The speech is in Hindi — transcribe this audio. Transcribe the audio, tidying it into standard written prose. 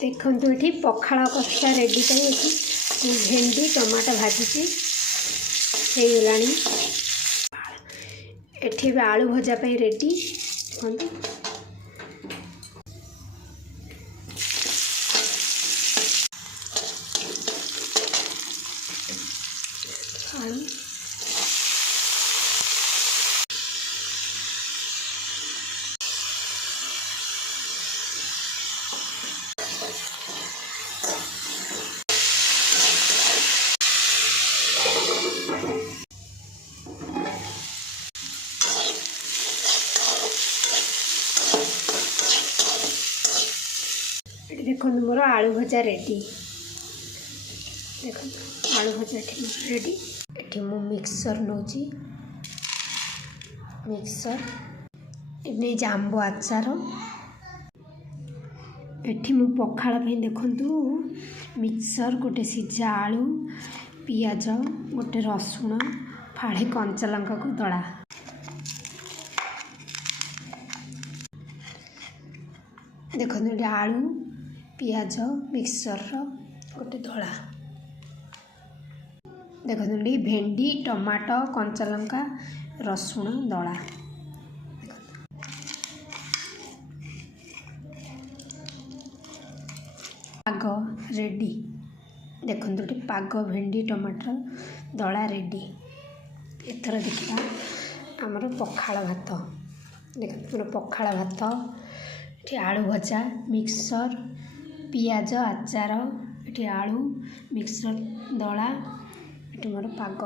देखो ये पखाड़ कषा रेडी ये भेंडी टमाटो भाजी हो एठी आलू भजा रेडी देखो आलू देखो मोर आलू भजा रेडी देखो आलू भजा रेडी एठी मु मिक्सर नौची मिक्सर एने जाम्बो आचार एठी मु पखाड़ पे देखंतु मिक्सर गोटे सिजा आलू पियाज गोटे रसुण फाड़े कंचा लंका को दड़ा देखो आलू पियाज मिक्सर गोटे दड़ा देखो भेंडी टमाटो कंचा लंका रसुण दड़ा पाग रेडी देखो पाग भेंडी टमाटो दड़ा रेडी एथर देखा आमर पखाड़ भात देखो पखाड़ भात ये आलू भजा मिक्सर पियाज आचार ये आलू मिक्सर दड़ा ये मोर पाग।